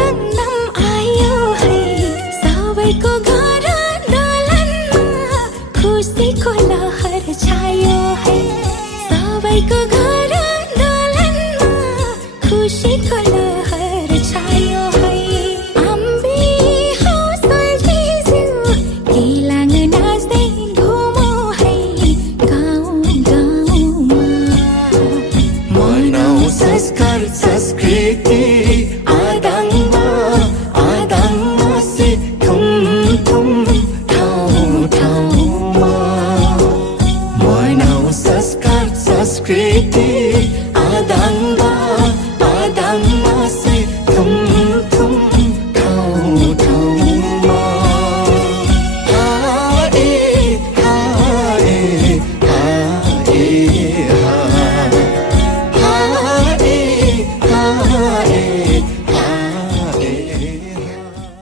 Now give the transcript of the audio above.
जन्म आयो है सबैको घर दलनमा खुसीको लहर छायो है सबैको घर दलनमा खुसीको लहर छायो है अम्बी हौसल जिजु केलाङ नाच्दै घुमौ है गाउँ गाउँमा मनाउ संस्कार संस्कृति आदाङमा से थुम थुम ठाउँ ठाउँमा मनाउ संस्कार संस्कृति आदाङमा